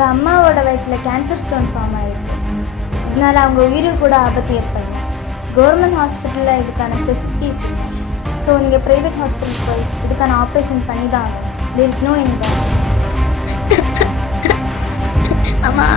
எங்கள் அம்மாவோட வயிற்றில் கேன்சர் ஸ்டோன் ஃபார்ம் ஆகிருக்கு. இதனால் அவங்க உயிருக்கு கூட ஆபத்து ஏற்படலாம். கவர்மெண்ட் ஹாஸ்பிட்டலில் இதுக்கான ஃபெசிலிட்டிஸ் இல்லை. ஸோ நீங்கள் ப்ரைவேட் ஹாஸ்பிட்டல் போய் இதுக்கான ஆப்ரேஷன் பண்ணி தான் ஆகணும். There is no any way. அம்மா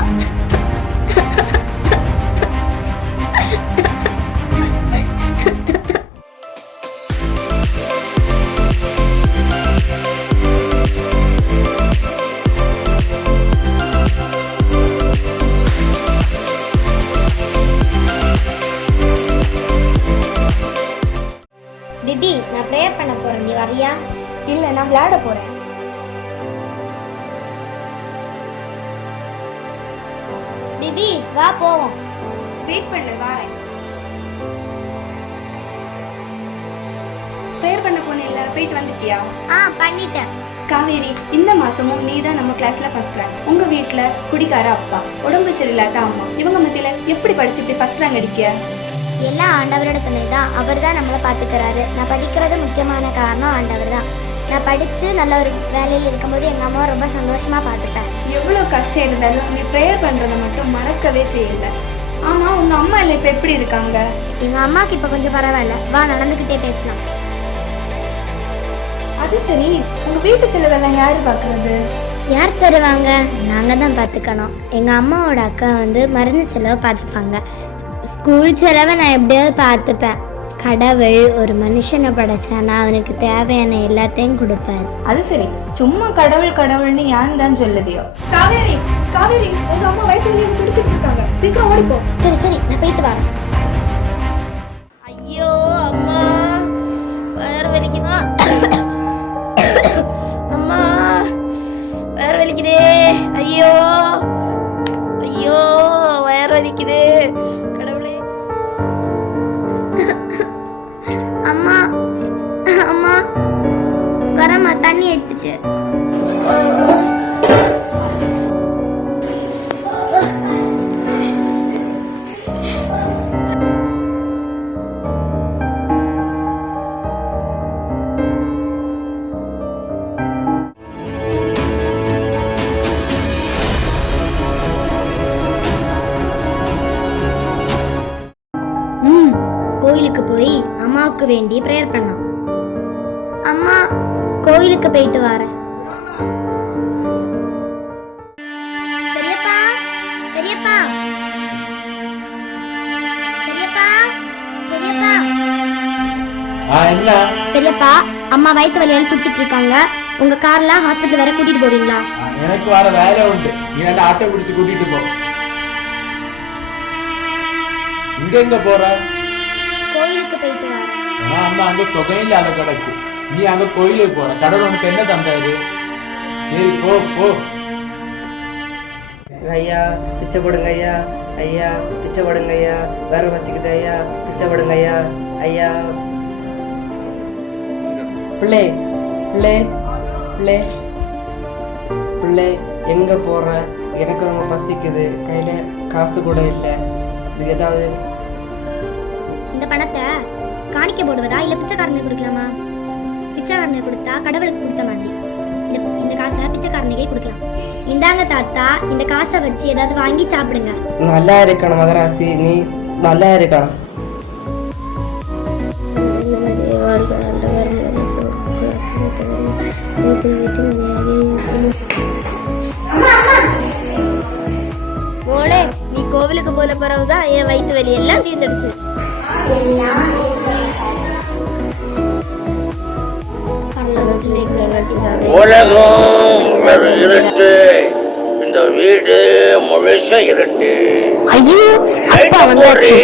பிபி, நான் ப்ரேயர் பண்ண போறேன், நீ வரியா? இல்லை, நான் விளையாட போகிறேன். பிபி, வா போவோம். வெயிட் பண்ணு, வாரேன். ப்ரேயர் பண்ண போனேன்ல, போயிட்டு வந்துட்டியா? பண்ணிட்டேன். காவேரி, இந்த மாசமும் நீ தான் நம்ம கிளாஸ்ல ஃபர்ஸ்ட் ரேங்க். உங்க வீட்ல குடிக்கார அப்பா, உடம்பு சரியில்லாத அம்மா, இவங்க மத்தியில எப்படி படிச்சு இப்படி ஃபர்ஸ்ட் ரேங்க் அடிக்க? எல்லாம் ஆண்டவரோட துணை தான். அவர் தான் நம்மளை பார்த்துக்கிறாரு. நான் படிக்கிறது முக்கியமான காரணம் ஆண்டவர் தான். நான் படித்து நல்ல ஒரு வேலையில் இருக்கும்போது எங்கள் அம்மாவை ரொம்ப சந்தோஷமாக பார்த்துப்பேன். எவ்வளோ கஷ்டம் இருந்தாலும் நீ ப்ரேயர் பண்ணுறதை மட்டும் மறக்கவே செய்யல. ஆமாம், உங்கள் அம்மா இல்லை இப்போ எப்படி இருக்காங்க? எங்கள் அம்மாவுக்கு இப்போ கொஞ்சம் பரவாயில்ல. வா, நடந்துக்கிட்டே பேசலாம். அது சரி, உங்கள் வீட்டு செலவெல்லாம் யார் பார்க்குறது? யார் தருவாங்க? நாங்கள் தான் பார்த்துக்கணும். எங்கள் அம்மாவோட அக்கா மருந்து செலவை பார்த்துப்பாங்க. ஸ்கூல் செலவை நான் எப்படியாவது பார்த்துப்பேன். கடவுள் ஒரு மனுஷனை படைச்சானா அவனுக்கு தேவையான எல்லாத்தையும் கொடுப்பாரு. அது சரி, சும்மா கடவுள் கடவுள்னு யான் தான் சொல்லுதியோ? காவேரி, காவேரி, உங்க அம்மா வயிற்றுல பிடிச்சிட்டு இருக்காங்க, சீக்கிரம் ஓடிப்போ. சரி சரி, நான் போயிட்டு வரேன். ஐயோ அம்மா, வயிறு வலிக்குதா? அம்மா, வயிறு வலிக்குதே. ஐயோ ஐயோ, வயிறு வலிக்குது. கடவுளே. அம்மா அம்மா, வரம்மா, தண்ணி எடுத்துட்டு. கோயிலுக்கு போய் அம்மாவுக்கு வேண்டி ப்ரேயர் பண்ணோம். அம்மா, கோயிலுக்கு போயிட்டு வரேன். பெரியப்பா, பெரியப்பா, பெரியப்பா, பெரியப்பா, பெரியப்பா, அம்மா வயிற்று வலியால துடிச்சிட்டு இருக்காங்க. உங்க கார்ல ஹாஸ்பிட்டல் வேற கூட்டிட்டு போவீங்களா? எனக்கு வர வேலை உண்டு, நீ என்ன ஆட்டோ பிடிச்சு கூட்டிட்டு போ. இங்க எங்க போற? கோயிலுக்கு போயிட்டு வரேன். அம்மா அங்க சுகம் இல்லாத கிடக்கு, நீ அங்க கோயிலுக்கு போற. கடவுள் உனக்கு என்ன தந்தாரு? சரி, போ போ. ஐயா பிச்சை போடுங்க ஐயா, ஐயா பிச்சை போடுங்க ஐயா, வேற வச்சுக்குது ஐயா, பிச்சை போடுங்க ஐயா, ஐயா. பிள்ளை பிள்ளை பிள்ளை பிள்ளை, எங்க போற? எனக்கு ரொம்ப பசிக்குது, கையில காசு கூட இல்லை. இது ஏதாவது இந்த பணத்தை காணிக்க போடுவதா இல்ல பிச்சைக்காரனுக்கு கொடுக்கலாமா? பிச்சைக்காரனுக்கு கொடுத்தா கடவுளுக்கு கொடுத்த மாதிரி. இந்த காசை பிச்சைக்காரனுக்கே கொடுக்கலாம். இந்தாங்க தாத்தா, இந்த காசை வச்சு ஏதாவது வாங்கி சாப்பிடுங்க. நல்லா இருக்கணும் மகராசி, நீ நல்லா இருக்கணும். மோளே, நீ கோவிலுக்கு போன பிறகுதான் என் வயிற்று வலி எல்லாம் தீர்ந்துடுச்சு. உலகம் இருட்டு, இந்த வீடு முழுச இருட்டு. ஐயோ, அப்பா வந்தாச்சு.